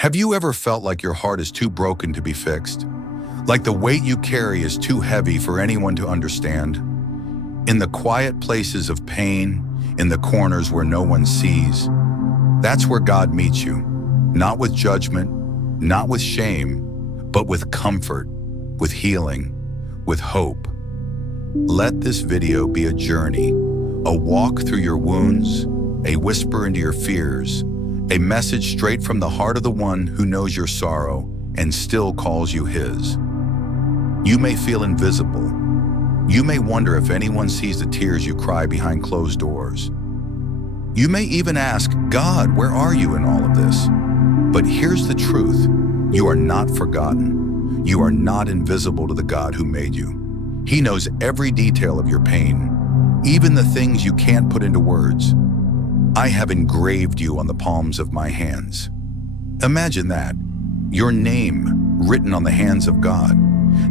Have you ever felt like your heart is too broken to be fixed? Like the weight you carry is too heavy for anyone to understand? In the quiet places of pain, in the corners where no one sees, that's where God meets you. Not with judgment, not with shame, but with comfort, with healing, with hope. Let this video be a journey, a walk through your wounds, a whisper into your fears, a message straight from the heart of the one who knows your sorrow and still calls you his. You may feel invisible. You may wonder if anyone sees the tears you cry behind closed doors. You may even ask, God, where are you in all of this? But here's the truth. You are not forgotten. You are not invisible to the God who made you. He knows every detail of your pain, even the things you can't put into words. I have engraved you on the palms of my hands. Imagine that. Your name written on the hands of God,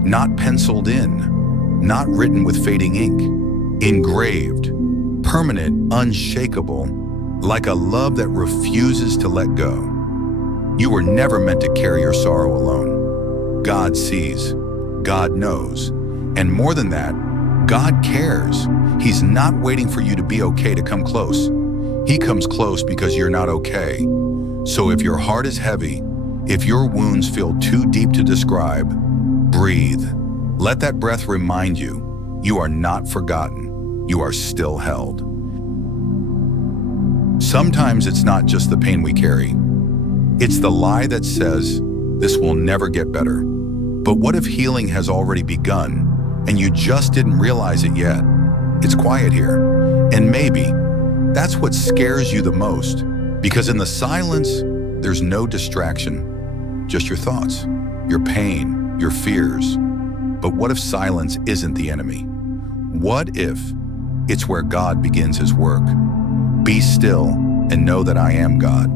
not penciled in, not written with fading ink, engraved, permanent, unshakable, like a love that refuses to let go. You were never meant to carry your sorrow alone. God sees, God knows, and more than that, God cares. He's not waiting for you to be okay to come close. He comes close because you're not okay. So if your heart is heavy, if your wounds feel too deep to describe, breathe. Let that breath remind you, you are not forgotten. You are still held. Sometimes it's not just the pain we carry. It's the lie that says, this will never get better. But what if healing has already begun and you just didn't realize it yet? It's quiet here. And maybe that's what scares you the most, because in the silence, there's no distraction, just your thoughts, your pain, your fears. But what if silence isn't the enemy? What if it's where God begins his work? Be still and know that I am God.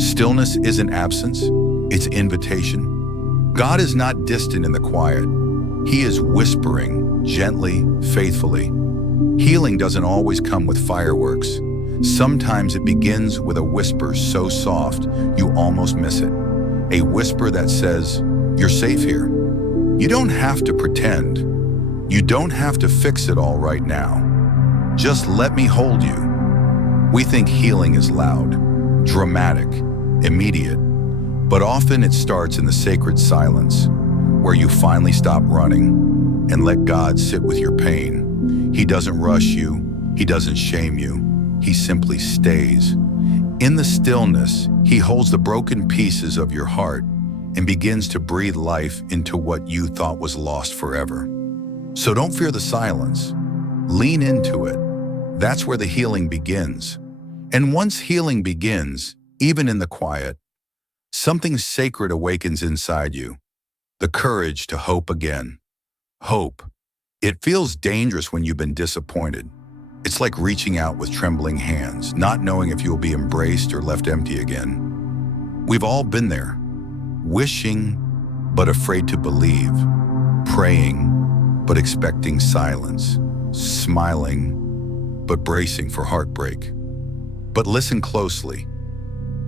Stillness isn't absence, it's invitation. God is not distant in the quiet. He is whispering gently, faithfully. Healing doesn't always come with fireworks. Sometimes it begins with a whisper so soft you almost miss it. A whisper that says, you're safe here. You don't have to pretend. You don't have to fix it all right now. Just let me hold you. We think healing is loud, dramatic, immediate, but often it starts in the sacred silence, where you finally stop running and let God sit with your pain. He doesn't rush you. He doesn't shame you. He simply stays. In the stillness, he holds the broken pieces of your heart and begins to breathe life into what you thought was lost forever. So don't fear the silence. Lean into it. That's where the healing begins. And once healing begins, even in the quiet, something sacred awakens inside you. The courage to hope again. Hope. It feels dangerous when you've been disappointed. It's like reaching out with trembling hands, not knowing if you'll be embraced or left empty again. We've all been there, wishing but afraid to believe, praying but expecting silence, smiling but bracing for heartbreak. But listen closely.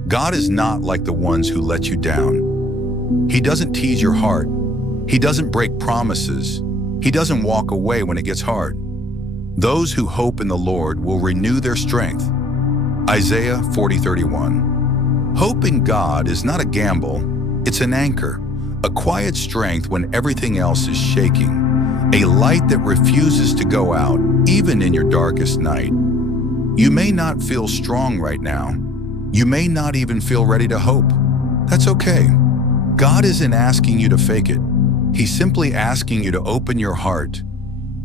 God is not like the ones who let you down. He doesn't tease your heart. He doesn't break promises. He doesn't walk away when it gets hard. Those who hope in the Lord will renew their strength. Isaiah 40:31. Hope in God is not a gamble, it's an anchor, a quiet strength when everything else is shaking, a light that refuses to go out, even in your darkest night. You may not feel strong right now. You may not even feel ready to hope. That's okay. God isn't asking you to fake it. He's simply asking you to open your heart,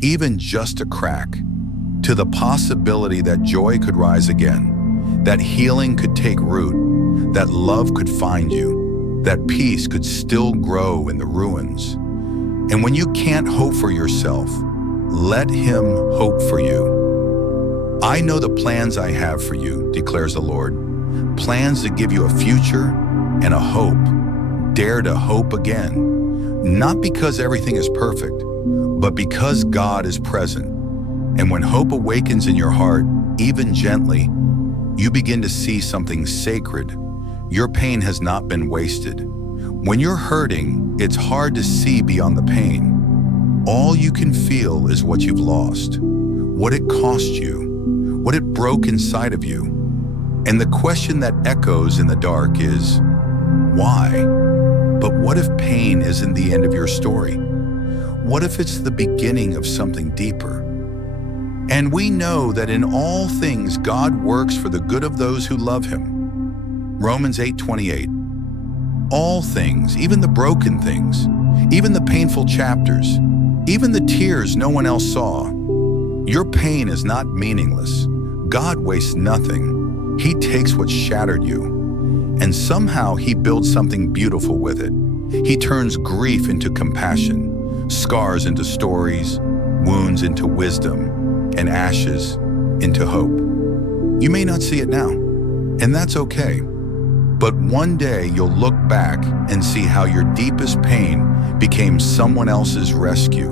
even just a crack, to the possibility that joy could rise again, that healing could take root, that love could find you, that peace could still grow in the ruins. And when you can't hope for yourself, let him hope for you. I know the plans I have for you, declares the Lord, plans to give you a future and a hope. Dare to hope again. Not because everything is perfect, but because God is present. And when hope awakens in your heart, even gently, you begin to see something sacred. Your pain has not been wasted. When you're hurting, it's hard to see beyond the pain. All you can feel is what you've lost, what it cost you, what it broke inside of you. And the question that echoes in the dark is, why? But what if pain isn't the end of your story? What if it's the beginning of something deeper? And we know that in all things God works for the good of those who love Him. Romans 8:28. All things, even the broken things, even the painful chapters, even the tears no one else saw. Your pain is not meaningless. God wastes nothing. He takes what shattered you, and somehow He builds something beautiful with it. He turns grief into compassion, scars into stories, wounds into wisdom, and ashes into hope. You may not see it now, and that's okay. But one day you'll look back and see how your deepest pain became someone else's rescue.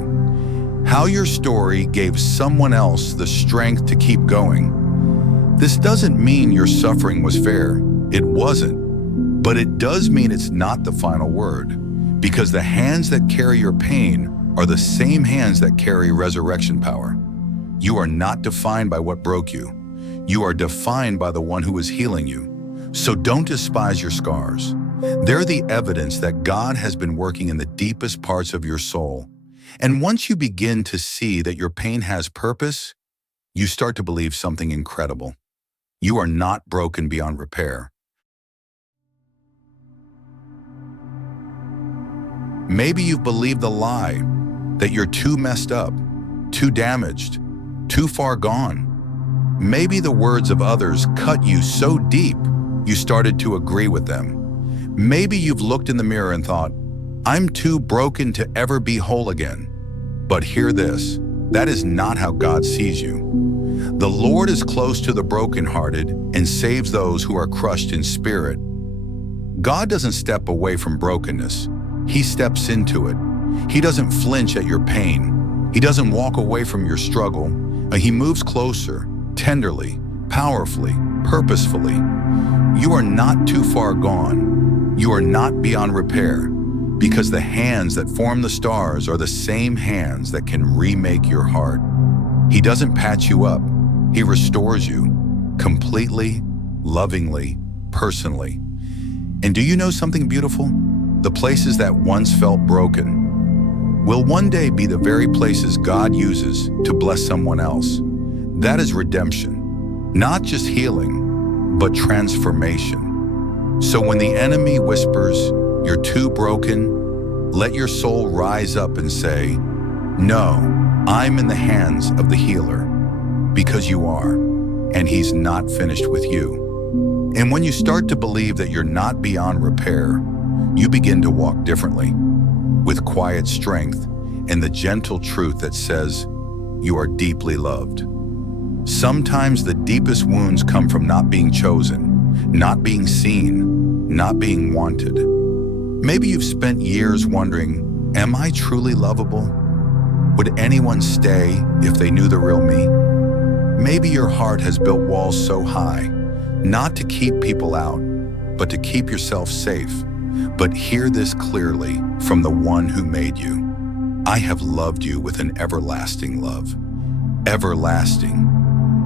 How your story gave someone else the strength to keep going. This doesn't mean your suffering was fair. It wasn't. But it does mean it's not the final word, because the hands that carry your pain are the same hands that carry resurrection power. You are not defined by what broke you. You are defined by the one who is healing you. So don't despise your scars. They're the evidence that God has been working in the deepest parts of your soul. And once you begin to see that your pain has purpose, you start to believe something incredible. You are not broken beyond repair. Maybe you've believed the lie that you're too messed up, too damaged, too far gone. Maybe the words of others cut you so deep you started to agree with them. Maybe you've looked in the mirror and thought, I'm too broken to ever be whole again. But hear this, that is not how God sees you. The Lord is close to the brokenhearted and saves those who are crushed in spirit. God doesn't step away from brokenness. He steps into it. He doesn't flinch at your pain. He doesn't walk away from your struggle. He moves closer, tenderly, powerfully, purposefully. You are not too far gone. You are not beyond repair, because the hands that form the stars are the same hands that can remake your heart. He doesn't patch you up. He restores you completely, lovingly, personally. And do you know something beautiful? The places that once felt broken will one day be the very places God uses to bless someone else. That is redemption, not just healing, but transformation. So when the enemy whispers, you're too broken, let your soul rise up and say, no, I'm in the hands of the healer, because you are, and He's not finished with you. And when you start to believe that you're not beyond repair, you begin to walk differently, with quiet strength and the gentle truth that says, you are deeply loved. Sometimes the deepest wounds come from not being chosen, not being seen, not being wanted. Maybe you've spent years wondering, am I truly lovable? Would anyone stay if they knew the real me? Maybe your heart has built walls so high, not to keep people out, but to keep yourself safe. But hear this clearly from the one who made you. I have loved you with an everlasting love. Everlasting.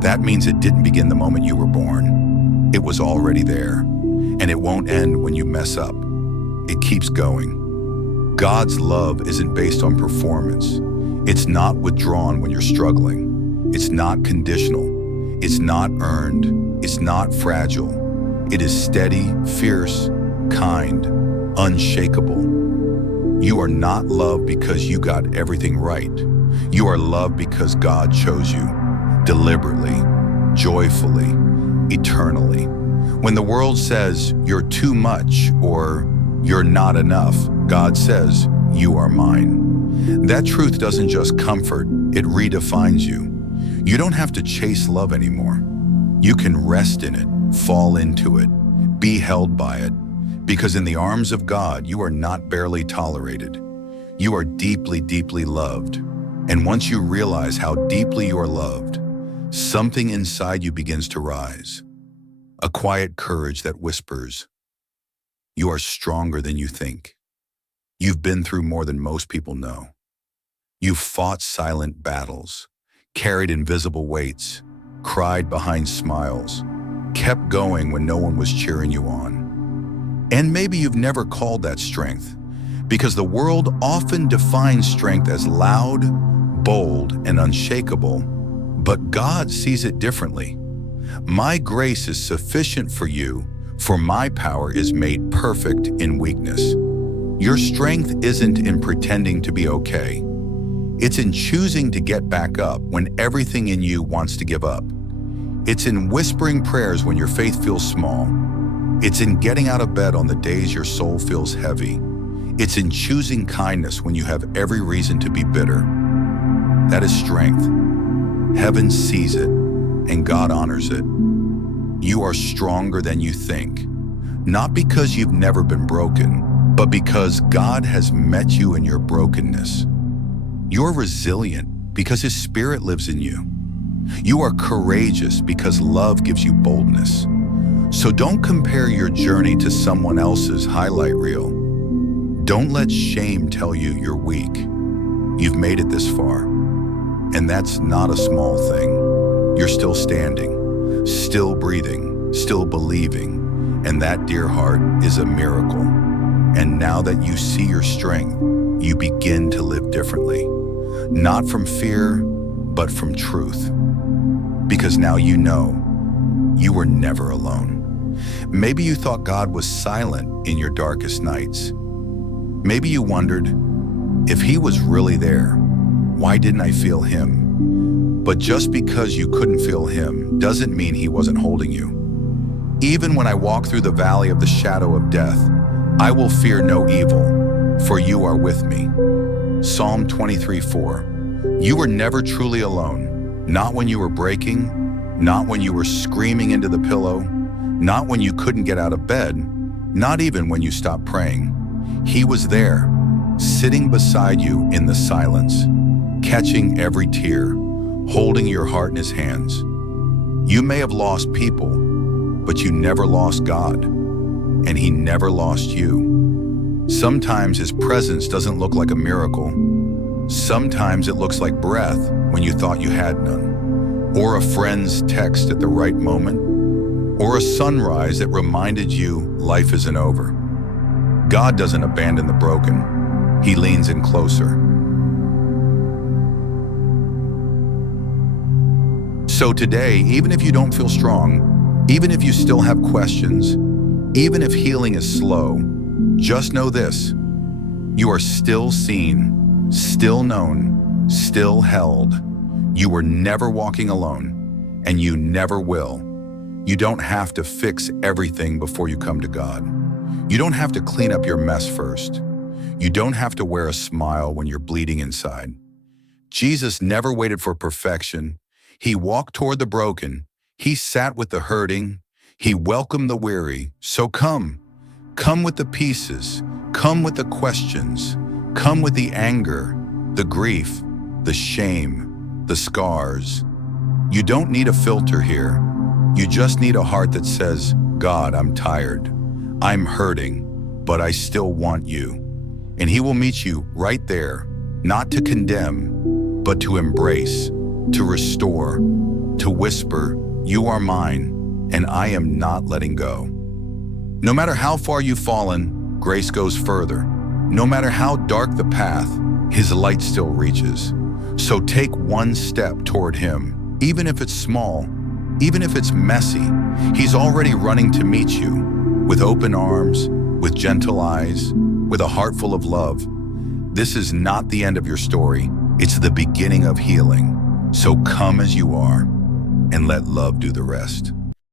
That means it didn't begin the moment you were born. It was already there, and it won't end when you mess up. It keeps going. God's love isn't based on performance. It's not withdrawn when you're struggling. It's not conditional. It's not earned. It's not fragile. It is steady, fierce, kind, unshakable. You are not loved because you got everything right. You are loved because God chose you. Deliberately, joyfully, eternally. When the world says you're too much or you're not enough, God says you are mine. That truth doesn't just comfort, it redefines you. You don't have to chase love anymore. You can rest in it, fall into it, be held by it, because in the arms of God, you are not barely tolerated. You are deeply, deeply loved. And once you realize how deeply you are loved, something inside you begins to rise. A quiet courage that whispers, You are stronger than you think. You've been through more than most people know. You've fought silent battles, carried invisible weights, cried behind smiles, kept going when no one was cheering you on. And maybe you've never called that strength, because the world often defines strength as loud, bold, and unshakable, but God sees it differently. My grace is sufficient for you, for my power is made perfect in weakness. Your strength isn't in pretending to be okay. It's in choosing to get back up when everything in you wants to give up. It's in whispering prayers when your faith feels small. It's in getting out of bed on the days your soul feels heavy. It's in choosing kindness when you have every reason to be bitter. That is strength. Heaven sees it, and God honors it. You are stronger than you think, not because you've never been broken, but because God has met you in your brokenness. You're resilient because His Spirit lives in you. You are courageous because love gives you boldness. So don't compare your journey to someone else's highlight reel. Don't let shame tell you you're weak. You've made it this far, and that's not a small thing. You're still standing, still breathing, still believing, and that, dear heart, is a miracle. And now that you see your strength, you begin to live differently. Not from fear, but from truth. Because now you know you were never alone. Maybe you thought God was silent in your darkest nights. Maybe you wondered, if He was really there, why didn't I feel Him? But just because you couldn't feel Him doesn't mean He wasn't holding you. Even when I walk through the valley of the shadow of death, I will fear no evil, for you are with me. Psalm 23:4. You were never truly alone, not when you were breaking, not when you were screaming into the pillow, not when you couldn't get out of bed, not even when you stopped praying. He was there, sitting beside you in the silence, catching every tear, holding your heart in His hands. You may have lost people, but you never lost God, and He never lost you. Sometimes His presence doesn't look like a miracle. Sometimes it looks like breath when you thought you had none, or a friend's text at the right moment, or a sunrise that reminded you life isn't over. God doesn't abandon the broken. He leans in closer. So today, even if you don't feel strong, even if you still have questions, even if healing is slow, just know this: you are still seen, still known, still held. You were never walking alone, and you never will. You don't have to fix everything before you come to God. You don't have to clean up your mess first. You don't have to wear a smile when you're bleeding inside. Jesus never waited for perfection. He walked toward the broken. He sat with the hurting. He welcomed the weary. So come. Come with the pieces. Come with the questions. Come with the anger, the grief, the shame, the scars. You don't need a filter here. You just need a heart that says, God, I'm tired. I'm hurting, but I still want you. And He will meet you right there, not to condemn, but to embrace, to restore, to whisper, you are mine, and I am not letting go. No matter how far you've fallen, grace goes further. No matter how dark the path, His light still reaches. So take one step toward Him, even if it's small, even if it's messy. He's already running to meet you, with open arms, with gentle eyes, with a heart full of love. This is not the end of your story. It's the beginning of healing. So come as you are, and let love do the rest.